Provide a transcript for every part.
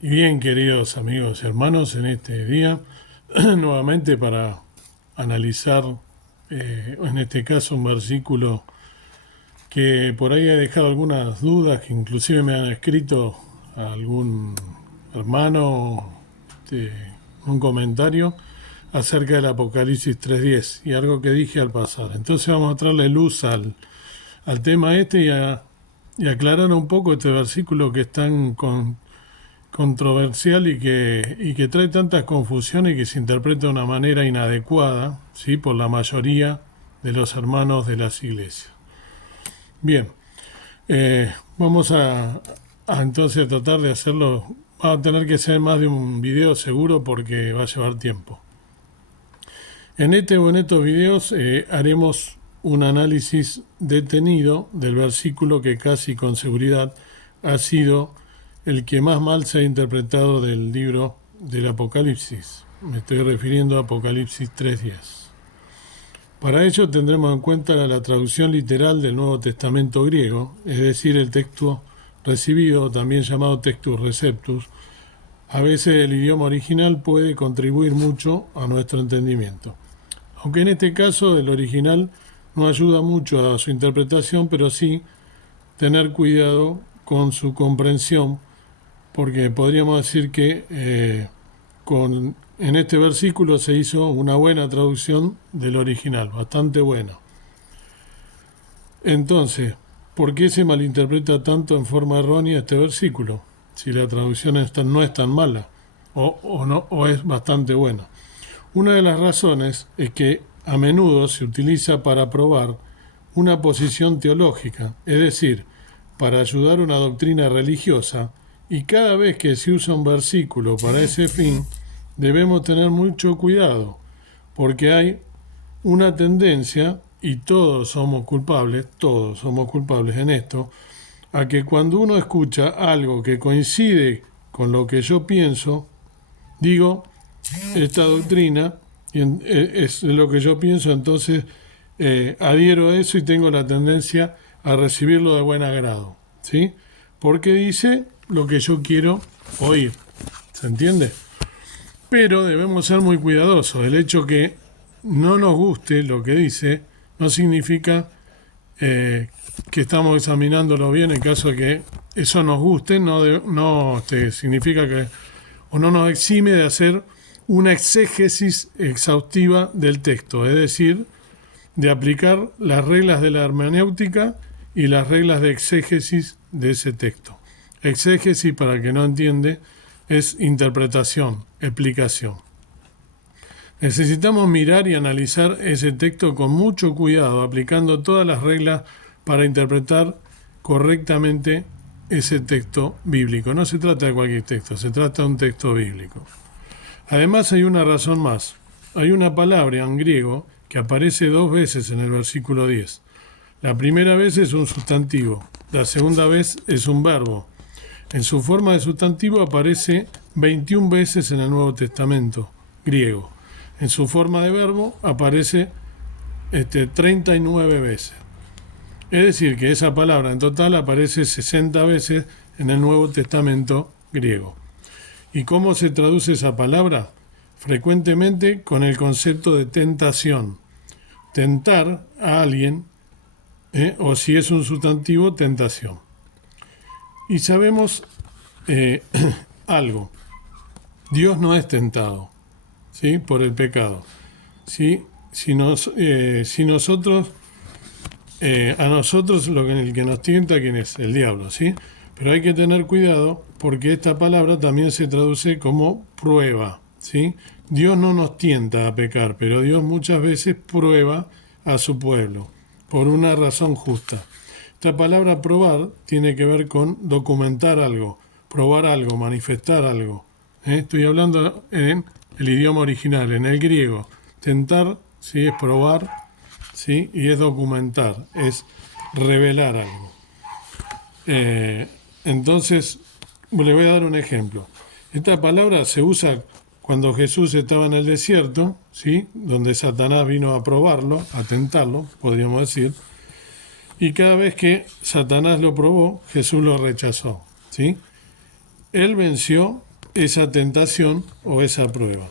Y bien, queridos amigos y hermanos, en este día, nuevamente para analizar, en este caso, un versículo que por ahí ha dejado algunas dudas, que inclusive me han escrito algún hermano, este, un comentario acerca del Apocalipsis 3:10 y algo que dije al pasar. Entonces vamos a traerle luz al tema este y aclarar un poco este versículo que es tan controversial y que trae tantas confusiones y que se interpreta de una manera inadecuada, ¿sí?, por la mayoría de los hermanos de las iglesias. Bien, vamos a entonces tratar de hacerlo. Va a tener que ser más de un video seguro porque va a llevar tiempo. En este o en estos videos haremos un análisis detenido del versículo que casi con seguridad ha sido el que más mal se ha interpretado del libro del Apocalipsis. Me estoy refiriendo a Apocalipsis 3:10. Para ello tendremos en cuenta la traducción literal del Nuevo Testamento griego, es decir, el texto recibido, también llamado Textus Receptus. A veces el idioma original puede contribuir mucho a nuestro entendimiento. Aunque en este caso el original no ayuda mucho a su interpretación, pero sí tener cuidado con su comprensión, porque podríamos decir que en este versículo se hizo una buena traducción del original, bastante buena. Entonces, ¿por qué se malinterpreta tanto en forma errónea este versículo? Si la traducción no es tan mala o es bastante buena. Una de las razones es que a menudo se utiliza para probar una posición teológica, es decir, para ayudar una doctrina religiosa, y cada vez que se usa un versículo para ese fin, debemos tener mucho cuidado, porque hay una tendencia, y todos somos culpables en esto, a que cuando uno escucha algo que coincide con lo que yo pienso, digo, esta doctrina es lo que yo pienso, entonces adhiero a eso y tengo la tendencia a recibirlo de buen agrado, ¿sí? Porque dice lo que yo quiero oír, ¿se entiende? Pero debemos ser muy cuidadosos. El hecho que no nos guste lo que dice no significa que estamos examinándolo bien. En caso de que eso nos guste, no significa que o no nos exime de hacer una exégesis exhaustiva del texto, es decir, de aplicar las reglas de la hermenéutica y las reglas de exégesis de ese texto. Exégesis, para el que no entiende, es interpretación, explicación. Necesitamos mirar y analizar ese texto con mucho cuidado, aplicando todas las reglas para interpretar correctamente ese texto bíblico. No se trata de cualquier texto, se trata de un texto bíblico. Además hay una razón más. Hay una palabra en griego que aparece 2 veces en el versículo 10. La primera vez es un sustantivo, la segunda vez es un verbo. En su forma de sustantivo aparece 21 veces en el Nuevo Testamento griego. En su forma de verbo aparece 39 veces. Es decir, que esa palabra en total aparece 60 veces en el Nuevo Testamento griego. ¿Y cómo se traduce esa palabra? Frecuentemente con el concepto de tentación. Tentar a alguien, o si es un sustantivo, tentación. Y sabemos algo. Dios no es tentado, ¿sí?, por el pecado. ¿Sí? Si nosotros, a nosotros el que nos tienta, ¿quién es? El diablo, ¿sí? Pero hay que tener cuidado porque esta palabra también se traduce como prueba, ¿sí? Dios no nos tienta a pecar, pero Dios muchas veces prueba a su pueblo por una razón justa. Esta palabra probar tiene que ver con documentar algo, probar algo, manifestar algo. Estoy hablando en el idioma original, en el griego. Tentar, ¿sí?, es probar, ¿sí?, y es documentar, es revelar algo. Entonces, le voy a dar un ejemplo. Esta palabra se usa cuando Jesús estaba en el desierto, ¿sí?, donde Satanás vino a probarlo, a tentarlo, podríamos decir, y cada vez que Satanás lo probó, Jesús lo rechazó, ¿sí? Él venció esa tentación o esa prueba.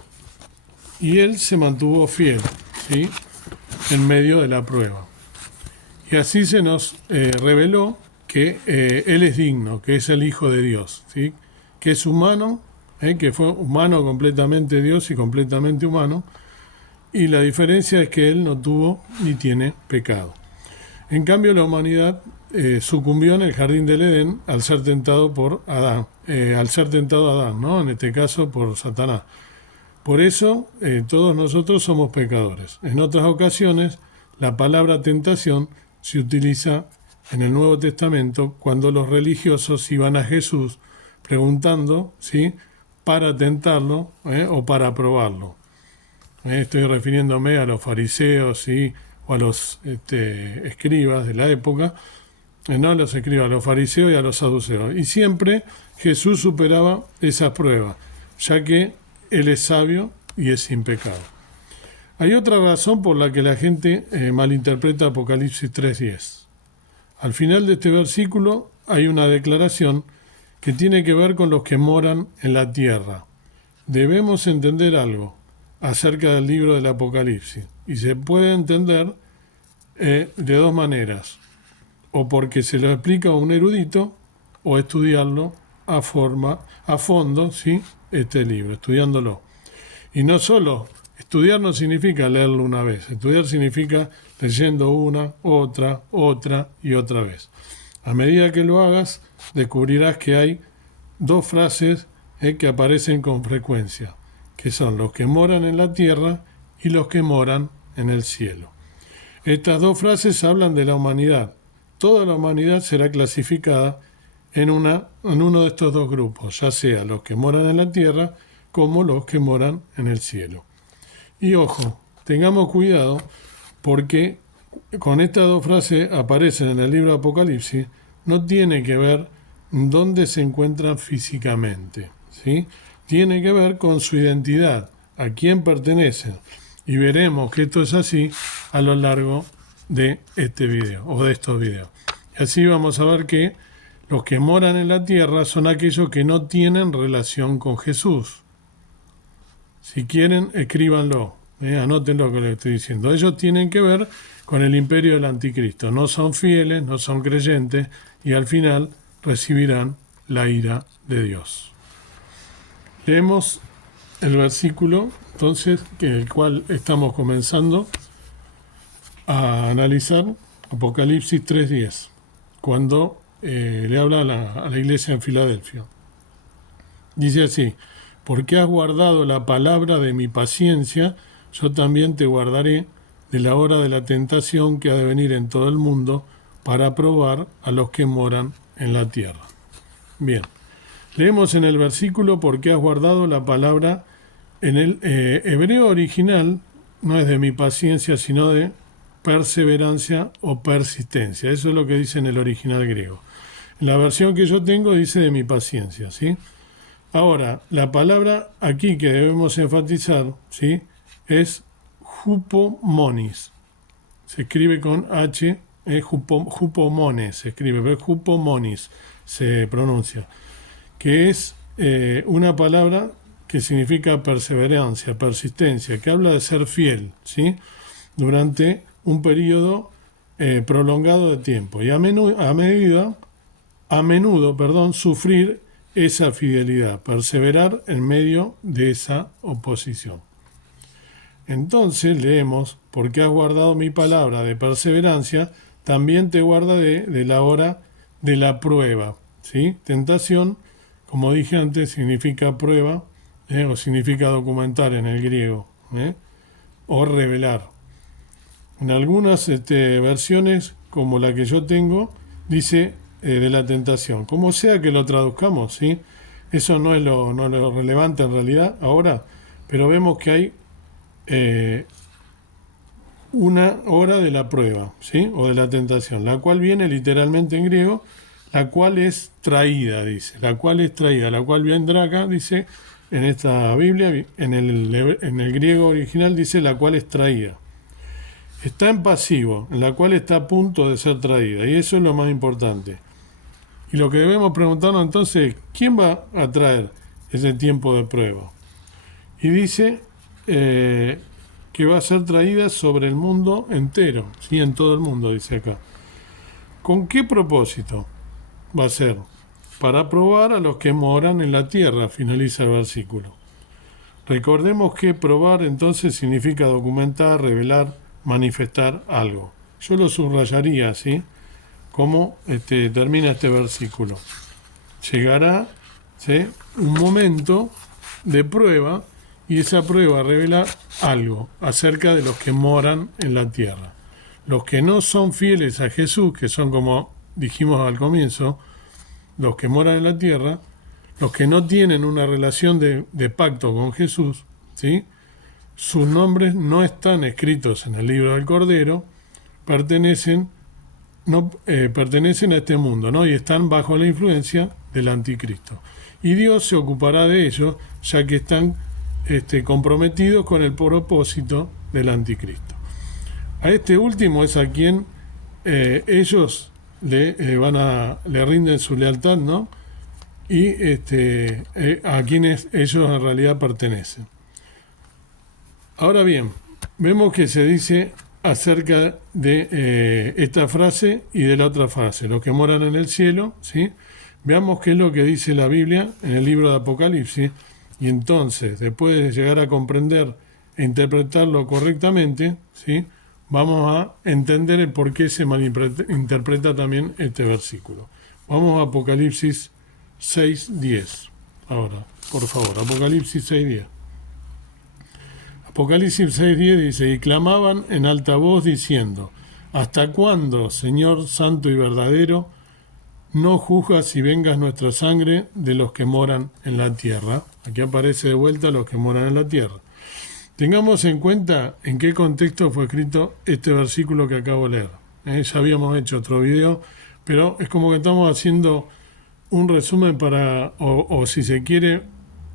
Y él se mantuvo fiel, ¿sí?, en medio de la prueba. Y así se nos reveló que él es digno, que es el Hijo de Dios, ¿sí?, que es humano, que fue humano completamente Dios y completamente humano, y la diferencia es que él no tuvo ni tiene pecado. En cambio, la humanidad sucumbió en el jardín del Edén al ser tentado por Adán, ¿no?, en este caso por Satanás. Por eso todos nosotros somos pecadores. En otras ocasiones, la palabra tentación se utiliza en el Nuevo Testamento cuando los religiosos iban a Jesús preguntando, ¿sí?, para tentarlo o para probarlo. Estoy refiriéndome a los fariseos, ¿sí?, o a los escribas de la época, no a los escribas, a los fariseos y a los saduceos. Y siempre Jesús superaba esas pruebas, ya que Él es sabio y es sin pecado. Hay otra razón por la que la gente malinterpreta Apocalipsis 3:10. Al final de este versículo hay una declaración que tiene que ver con los que moran en la tierra. Debemos entender algo acerca del libro del Apocalipsis, y se puede entender de dos maneras: o porque se lo explica a un erudito, o estudiarlo a fondo, ¿sí?, este libro, estudiándolo. Y no solo, estudiar no significa leerlo una vez, estudiar significa leyendo una, otra y otra vez. A medida que lo hagas, descubrirás que hay dos frases que aparecen con frecuencia, que son los que moran en la tierra y los que moran en el cielo. Estas dos frases hablan de la humanidad. Toda la humanidad será clasificada en uno de estos dos grupos, ya sea los que moran en la tierra como los que moran en el cielo. Y ojo, tengamos cuidado, porque con estas dos frases aparecen en el libro de Apocalipsis, no tiene que ver dónde se encuentran físicamente, ¿sí? Tiene que ver con su identidad, a quién pertenecen. Y veremos que esto es así a lo largo de este video o de estos videos. Y así vamos a ver que los que moran en la tierra son aquellos que no tienen relación con Jesús. Si quieren, escríbanlo, anótenlo lo que les estoy diciendo. Ellos tienen que ver con el imperio del anticristo. No son fieles, no son creyentes, y al final recibirán la ira de Dios. Leemos el versículo, entonces, el cual estamos comenzando a analizar, Apocalipsis 3:10, cuando le habla a la iglesia en Filadelfia. Dice así: porque has guardado la palabra de mi paciencia, yo también te guardaré de la hora de la tentación que ha de venir en todo el mundo para probar a los que moran en la tierra. Bien, leemos en el versículo: porque has guardado la palabra. En el hebreo original no es de mi paciencia, sino de perseverancia o persistencia. Eso es lo que dice en el original griego. En la versión que yo tengo dice de mi paciencia, ¿sí? Ahora, la palabra aquí que debemos enfatizar, ¿sí?, es hupomonis. Se escribe con H, hupomones se escribe, pero hupomonis se pronuncia, que es una palabra que significa perseverancia, persistencia, que habla de ser fiel, ¿sí?, durante un periodo prolongado de tiempo, y a menudo, sufrir esa fidelidad, perseverar en medio de esa oposición. Entonces leemos: porque has guardado mi palabra de perseverancia, también te guarda de la hora de la prueba, ¿sí? Tentación, como dije antes, significa prueba, o significa documentar en el griego, o revelar. En algunas versiones, como la que yo tengo, dice de la tentación. Como sea que lo traduzcamos, ¿sí? Eso no es lo relevante en realidad ahora, pero vemos que hay una hora de la prueba, ¿sí?, o de la tentación, la cual viene literalmente en griego, la cual es traída, dice, la cual es traída, la cual vendrá acá, dice, en esta Biblia, en el griego original dice la cual es traída. Está en pasivo, en la cual está a punto de ser traída, y eso es lo más importante. Y lo que debemos preguntarnos entonces es: ¿quién va a traer ese tiempo de prueba. Y dice que va a ser traída sobre el mundo entero, ¿sí? En todo el mundo, dice acá. ¿Con qué propósito va a ser? Para probar a los que moran en la tierra, finaliza el versículo. Recordemos que probar entonces significa documentar, revelar, manifestar algo. Yo lo subrayaría así, como termina este versículo. Llegará, ¿sí?, un momento de prueba y esa prueba revela algo acerca de los que moran en la tierra. Los que no son fieles a Jesús, que son, como dijimos al comienzo, los que moran en la tierra, los que no tienen una relación de pacto con Jesús, ¿sí?, sus nombres no están escritos en el libro del Cordero, pertenecen a este mundo, ¿no?, y están bajo la influencia del anticristo. Y Dios se ocupará de ellos, ya que están comprometidos con el propósito del anticristo. A este último es a quien ellos le rinden su lealtad, ¿no?, y a quienes ellos en realidad pertenecen. Ahora bien, vemos que se dice acerca de esta frase y de la otra frase, los que moran en el cielo, ¿sí? Veamos qué es lo que dice la Biblia en el libro de Apocalipsis, y entonces, después de llegar a comprender e interpretarlo correctamente, ¿sí?, vamos a entender el por qué se malinterpreta también este versículo. Vamos a Apocalipsis 6:10. Ahora, por favor, Apocalipsis 6:10. Apocalipsis 6:10 dice: y clamaban en alta voz diciendo: ¿hasta cuándo, Señor santo y verdadero, no juzgas y vengas nuestra sangre de los que moran en la tierra? Aquí aparece de vuelta los que moran en la tierra. Tengamos en cuenta en qué contexto fue escrito este versículo que acabo de leer. Ya habíamos hecho otro video, pero es como que estamos haciendo un resumen para, o si se quiere,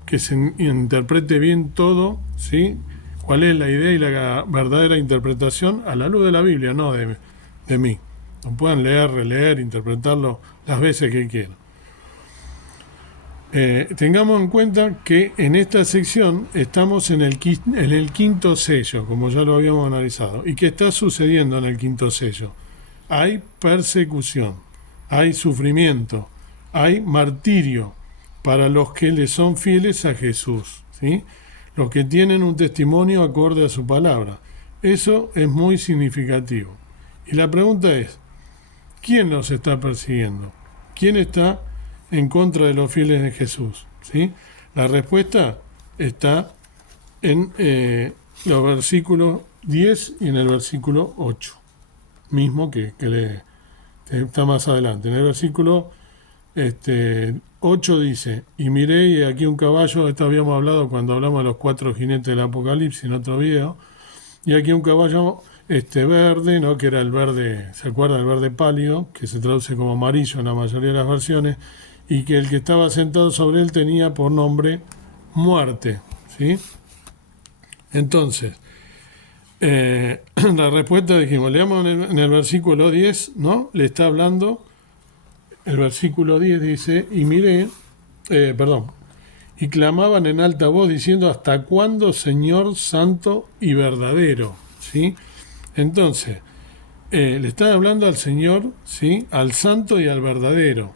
que se interprete bien todo, ¿sí?, cuál es la idea y la verdadera interpretación a la luz de la Biblia, no de mí. Lo puedan leer, releer, interpretarlo las veces que quieran. Tengamos en cuenta que en esta sección estamos en el quinto sello, como ya lo habíamos analizado. ¿Y qué está sucediendo en el quinto sello? Hay persecución, hay sufrimiento, hay martirio para los que le son fieles a Jesús, ¿sí?, los que tienen un testimonio acorde a su palabra. Eso es muy significativo. Y la pregunta es, ¿quién los está persiguiendo? ¿Quién está en contra de los fieles de Jesús? ¿Sí? La respuesta está en los versículos 10 y en el versículo 8, mismo que está más adelante. En el versículo 8 dice: y miré y aquí un caballo. Esto habíamos hablado cuando hablamos de los 4 jinetes del Apocalipsis en otro video. Y aquí un caballo verde, ¿no?, que era el verde, ¿se acuerdan? El verde pálido, que se traduce como amarillo en la mayoría de las versiones, y que el que estaba sentado sobre él tenía por nombre muerte, ¿sí? Entonces, la respuesta dijimos, leamos en el versículo 10, ¿no? Le está hablando, el versículo 10 dice: y miré, y clamaban en alta voz diciendo: ¿hasta cuándo, Señor santo y verdadero? ¿Sí? Entonces, le están hablando al Señor, ¿sí?, al santo y al verdadero.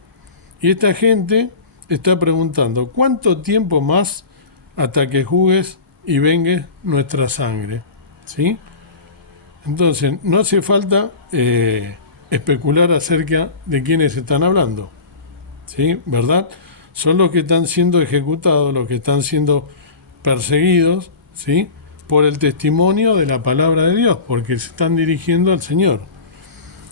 Y esta gente está preguntando: ¿cuánto tiempo más hasta que juzgues y vengues nuestra sangre? ¿Sí? Entonces, no hace falta especular acerca de quiénes están hablando, ¿sí?, ¿verdad? Son los que están siendo ejecutados, los que están siendo perseguidos, ¿sí?, por el testimonio de la palabra de Dios, porque se están dirigiendo al Señor.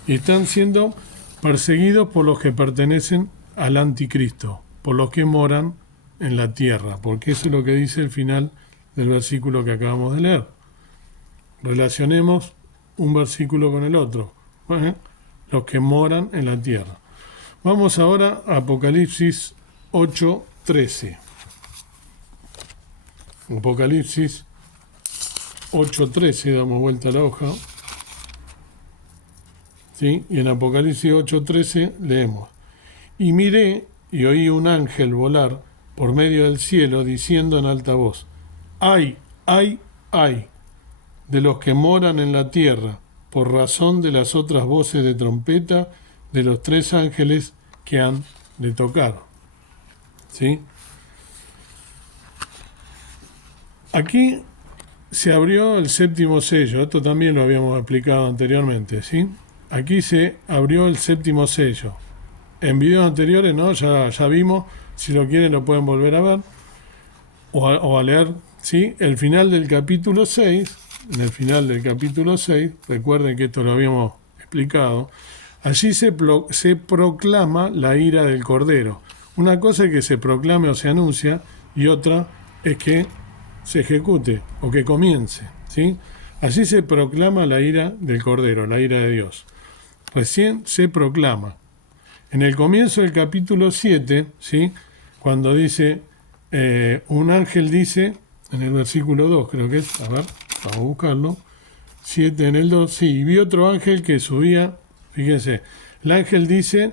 Y están siendo perseguidos por los que pertenecen al anticristo, por los que moran en la tierra, porque eso es lo que dice el final del versículo que acabamos de leer. Relacionemos un versículo con el otro. Los que moran en la tierra. Vamos ahora a Apocalipsis 8:13. Apocalipsis 8:13, damos vuelta a la hoja. ¿Sí? Y en Apocalipsis 8:13 leemos: y miré y oí un ángel volar por medio del cielo, diciendo en alta voz: ¡Ay, ay, ay! De los que moran en la tierra, por razón de las otras voces de trompeta de los 3 ángeles que han de tocar. ¿Sí? Aquí se abrió el 7º sello, esto también lo habíamos explicado anteriormente, ¿sí? Aquí se abrió el 7º sello. En videos anteriores, ¿no? Ya vimos, si lo quieren lo pueden volver a ver o a leer, ¿sí? El final del capítulo 6, en el final del capítulo 6, recuerden que esto lo habíamos explicado, allí se proclama la ira del Cordero. Una cosa es que se proclame o se anuncia y otra es que se ejecute o que comience, ¿sí? Allí se proclama la ira del Cordero, la ira de Dios. Recién se proclama. En el comienzo del capítulo 7, ¿sí? Cuando dice, un ángel dice, en el versículo 2 creo que es, a ver, vamos a buscarlo, 7 en el 2, sí, y vi otro ángel que subía, fíjense, el ángel le dice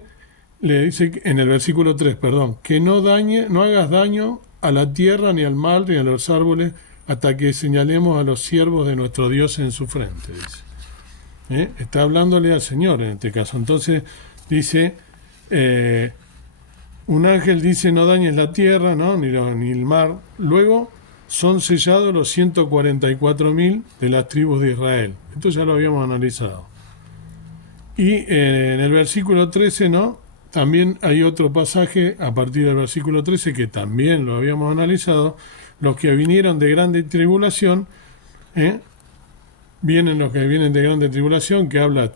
en el versículo 3, perdón, que no hagas daño a la tierra, ni al mar, ni a los árboles, hasta que señalemos a los siervos de nuestro Dios en su frente, dice. Está hablándole al Señor en este caso. Entonces dice, un ángel dice: no dañes la tierra, ¿no? ni el mar. Luego son sellados los 144.000 de las tribus de Israel. Esto ya lo habíamos analizado. Y en el versículo 13, ¿no? También hay otro pasaje a partir del versículo 13 que también lo habíamos analizado. Los que vinieron de grande tribulación, vienen los que vienen de grande tribulación, que habla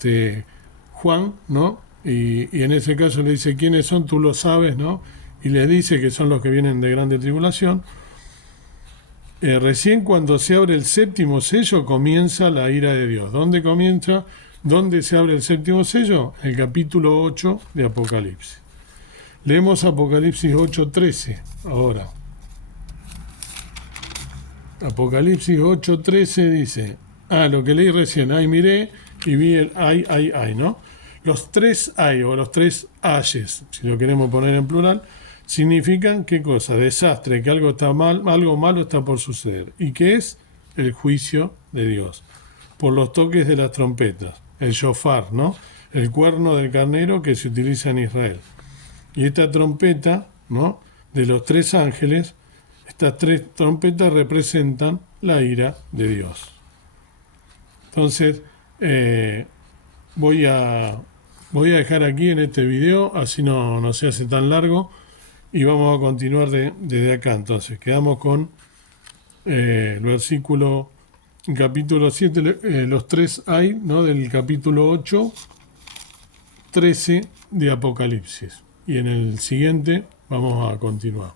Juan, ¿no? Y en ese caso le dice: ¿quiénes son? Tú lo sabes, ¿no? Y le dice que son los que vienen de grande tribulación. Recién cuando se abre el 7º sello comienza la ira de Dios. ¿Dónde comienza? ¿Dónde se abre el 7º sello? El capítulo 8 de Apocalipsis. Leemos Apocalipsis 8:13 ahora. Apocalipsis 8:13 dice, lo que leí recién, miré y vi el ay, ¿no? Los 3 ay o los 3 ayes, si lo queremos poner en plural, significan ¿qué cosa? Desastre, que algo está mal, algo malo está por suceder. ¿Y qué es? El juicio de Dios. Por los toques de las trompetas, el shofar, ¿no? El cuerno del carnero que se utiliza en Israel. Y esta trompeta, ¿no? De los 3 ángeles, estas 3 trompetas representan la ira de Dios. Entonces, voy a dejar aquí en este video, así no se hace tan largo, y vamos a continuar desde acá. Entonces, quedamos con el versículo, capítulo 7, los 3 hay, ¿no? Del capítulo 8, 13 de Apocalipsis. Y en el siguiente vamos a continuar.